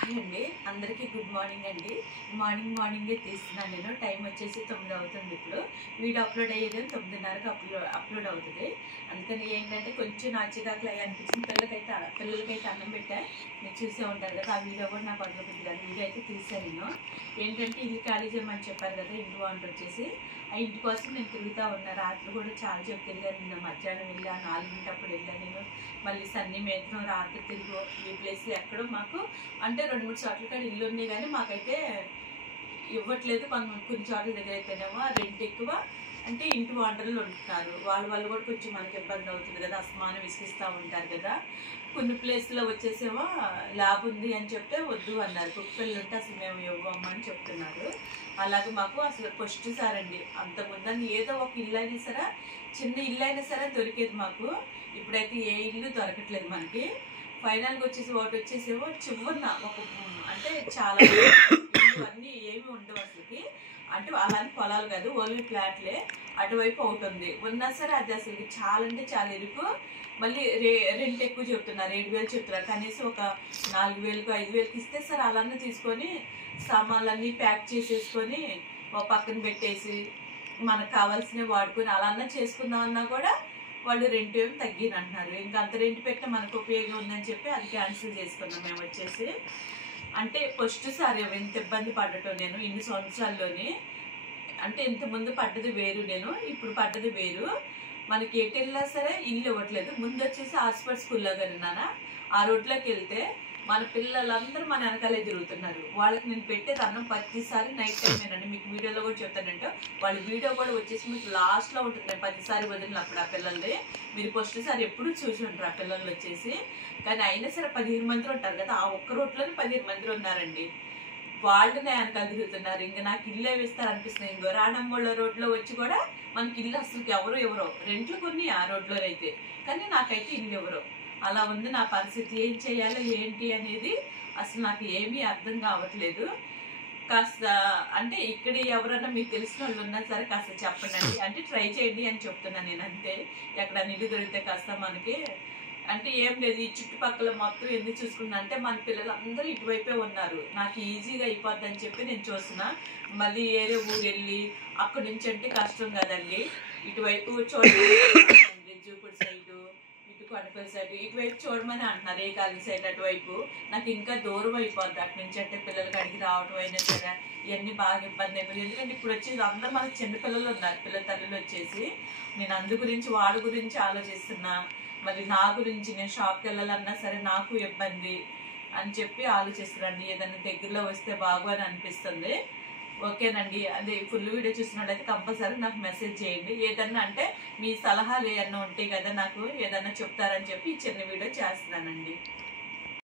Hi అండి, అందరికీ good morning అండి. మార్నింగే తీస్తున్నాను. నేను టైం వచ్చేసి 9 అవుతుంది. ఇప్పుడు వీడియో అప్లోడ్ అయ్యేది 9:30కి అప్లోడ్ అవుతుంది. అందుకని ఏంటంటే కొంచెం నా చికాకులు అయ్యి అనిపించింది. పిల్లలకైతే అన్నం పెట్టా, మీరు చూసే ఉంటారు కదా. ఆ వీడియో కూడా నాకు వదలబుద్ధి కాదు. వీడియో అయితే తీసాను నేను. ఏంటంటే ఇల్లు ఖాళీ చేయమని చెప్పారు కదా, ఇంటి ఓనర్ వచ్చేసి. ఆ ఇంటి కోసం నేను తిరుగుతూ ఉన్నా. రాత్రి కూడా చాలా సేపు తిరిగాను. నిన్న మధ్యాహ్నం వెళ్ళా, 4 వెళ్ళాను నేను. మళ్ళీ సన్నీ మేత్రం రాత్రి తిరుగు ఈ ప్లేస్ ఎక్కడో మాకు అంటే 2-3 చోట్ల కాడ ఇల్లు ఉన్నాయి, కానీ మాకైతే ఇవ్వట్లేదు. కొన్ని చోట్ల దగ్గర అయితేనేమో రెంట్ ఎక్కువ, అంటే ఇంటి ఓనర్లు ఉంటున్నారు. వాళ్ళ కూడా కొంచెం మనకి ఇబ్బంది అవుతుంది కదా, అసమానం విసిగిస్తూ ఉంటారు కదా. కొన్ని ప్లేస్లో వచ్చేసేమో ల్యాబ్ ఉంది అని చెప్తే వద్దు అన్నారు. కుక్కలు ఉంటే అసలు మేము ఇవ్వమని చెప్తున్నారు. అలాగే మాకు అసలు ఫస్ట్ సారండి, అంతకుముందని ఏదో ఒక ఇల్లు అయినా సరే, చిన్న ఇల్లు అయినా సరే దొరికేది మాకు. ఇప్పుడైతే ఏ ఇల్లు దొరకట్లేదు మనకి. ఫైనల్గా వచ్చేసి ఒకటి వచ్చేసేమో చివరిన ఒక అంటే చాలా ఇల్లు అన్నీ ఏమి ఉండవు అసలుకి. అంటే అలాంటి పొలాలు కాదు, ఓన్లీ ఫ్లాట్లే. అటువైపు అవుతుంది ఉన్నా సరే అది అసలు చాలా అంటే చాలా ఇరుకు. మళ్ళీ రెంట్ ఎక్కువ చెప్తున్నారు, 7,000 చెప్తున్నారు. కనీసం ఒక 4,000కు 5,000కి ఇస్తే సరే అలానే తీసుకొని సామాన్లన్నీ ప్యాక్ చేసేసుకొని ఒక పక్కన పెట్టేసి మనకు కావాల్సినవి వాడుకొని అలానే చేసుకుందామన్నా కూడా వాళ్ళు రెంట్ ఏమి తగ్గినంటున్నారు. ఇంకా అంత రెంట్ పెట్టినా మనకు ఉపయోగం ఉందని చెప్పి అది క్యాన్సిల్ చేసుకున్నాం మేము వచ్చేసి. అంటే ఫస్ట్ సారి ఎంత ఇబ్బంది పడటం నేను ఇన్ని సంవత్సరాల్లోని. అంటే ఇంతకుముందు పడ్డది వేరు, నేను ఇప్పుడు పడ్డది వేరు. మనకి ఎటు వెళ్ళినా సరే ఇల్లు ఇవ్వట్లేదు. ముందు వచ్చేసి హాస్పిటల్ స్కూల్లో కన్నా ఆ రోడ్లోకి వెళ్తే మన పిల్లలందరూ మన వెనకాలే తిరుగుతున్నారు. వాళ్ళకి నేను పెట్టేది అన్నం ప్రతిసారి నైట్ టైమేనండి. మీకు వీడియోలో కూడా చెప్తానంటే వాళ్ళ వీడియో కూడా వచ్చేసి మీకు లాస్ట్లో ఉంటుంది. 10 వదిలినప్పుడు ఆ పిల్లల్ని మీరు ఫస్ట్ సారి ఎప్పుడు చూసి ఉంటారు ఆ పిల్లలు వచ్చేసి. కానీ అయినా సరే 15 మంది ఉంటారు కదా, ఆ ఒక్క రోడ్లోనే 15 మంది ఉన్నారండి. వాళ్ళనే వెనకాల తిరుగుతున్నారు. ఇంకా నాకు ఇల్లు వేస్తారు అనిపిస్తుంది. ఇంకో రాణమ్మోళ్ళ రోడ్లో వచ్చి కూడా మనకి ఇల్లు అసలు ఎవరో రెంట్లు కొన్ని ఆ రోడ్లోనైతే, కానీ నాకైతే ఇల్లు ఎవరో. అలా ఉంది నా పరిస్థితి. ఏం చేయాలో ఏంటి అనేది అసలు నాకు ఏమీ అర్థం కావట్లేదు. కాస్త అంటే ఇక్కడ ఎవరన్నా మీకు తెలిసిన వాళ్ళు ఉన్నా సరే కాస్త చెప్పండి. అంటే ట్రై చేయండి అని చెప్తున్నాను నేను, అంతే. ఎక్కడ ఇల్లు దొరికితే కాస్త మనకి అంటే ఏం లేదు. ఈ చుట్టుపక్కల మొత్తం ఎందుకు చూసుకున్నా అంటే మన పిల్లలందరూ ఇటువైపే ఉన్నారు. నాకు ఈజీగా అయిపోద్ది అని చెప్పి నేను చూస్తున్నా. మళ్ళీ ఏదో ఊరు వెళ్ళి అక్కడి నుంచి అంటే కష్టం కదండి. ఇటువైపు చూడండి, జూపూడి సైడు, ఇటు కొండపల్లి సైడ్, ఇటువైపు చూడమని అంటున్నారు. ఏ కాలి సైడ్ అటువైపు నాకు ఇంకా దూరం అయిపోద్ది. అటు నుంచి అంటే పిల్లలకి అడిగి రావటం అయినా సరే ఇవన్నీ బాగా ఇబ్బంది అయిపోయింది. ఎందుకంటే ఇప్పుడు వచ్చేసి అందరూ మనకి చిన్నపిల్లలు ఉన్నారు, పిల్లల తల్లులు వచ్చేసి. నేను అందు గురించి వాడి గురించి ఆలోచిస్తున్నా. మళ్ళీ నా గురించి నేను షాప్కి వెళ్ళాలన్నా సరే నాకు ఇబ్బంది అని చెప్పి ఆలోచిస్తున్నాండి. ఏదైనా దగ్గరలో వస్తే బాగు అని అనిపిస్తుంది. ఓకేనండి, అదే ఫుల్ వీడియో చూసినట్టయితే కంపల్సరీ నాకు మెసేజ్ చేయండి. ఏదన్నా అంటే మీ సలహాలు ఏమన్నా ఉంటాయి కదా, నాకు ఏదన్నా చెప్తారని చెప్పి ఈ చిన్న వీడియో చేస్తున్నానండి.